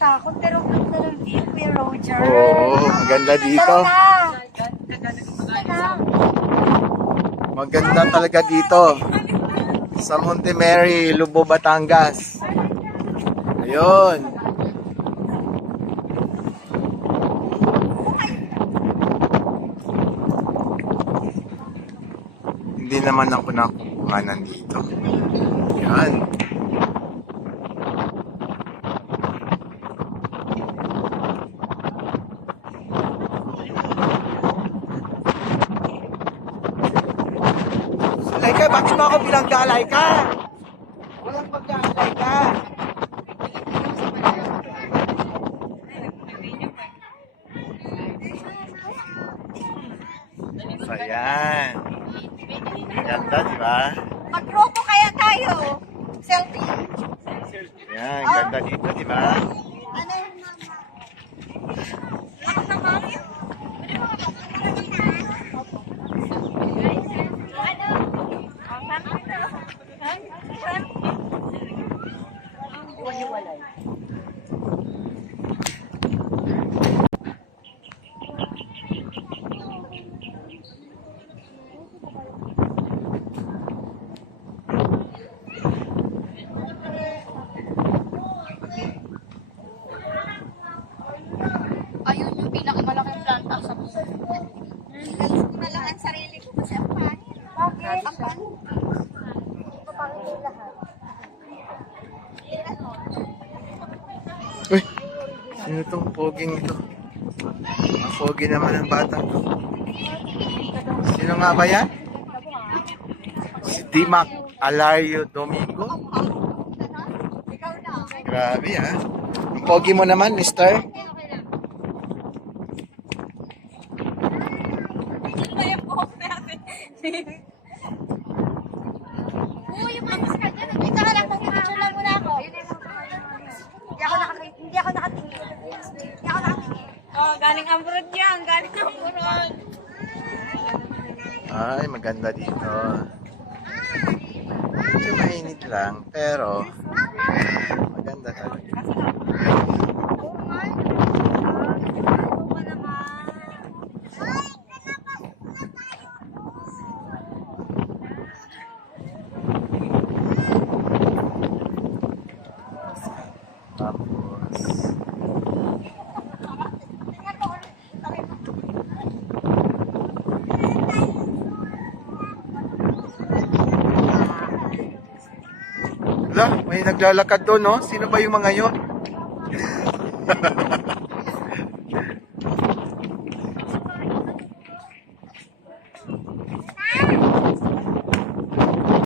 nakakatakot pero ang ganda ng view, Kuya Roger. Oo, maganda dito. Tara na. Maganda talaga dito. Sa Monte Mary, Lubo, Batangas. Ayun. Hindi naman ako nakukuhanan dito. Yan. Laika, bakit mo ako pinanggalay ka? Walang paggalay ka. So, yan. Ganda, di ba? Mag-grupo kaya tayo. Selfie. Yan, ganda dito, di ba? Ano yung mama? Lakas ng mami? Ayun yung pinakamalaking planta sa buhay. Alis ko na lang ang sarili ko kasi ang pangit. Bakit? Ang pangit. Papangit yung lahat. Uy, sino tong poging ito? Ang pogi naman ang batang to. Sino nga ba yan? Si Dimac Alario Domingo? Ikaw na. Grabe ha. Ang pogi mo naman, mister. Uy, yung mga ka dyan. Dito ka lang, mag-picture lang muna ako. Hindi ako nakatingin. Oh, galing abroad yan. Galing abroad. Ay, maganda dito. Medyo mainit lang, pero maganda talaga. Tapos, may naglalakad doon, no? Sino ba yung mga yun?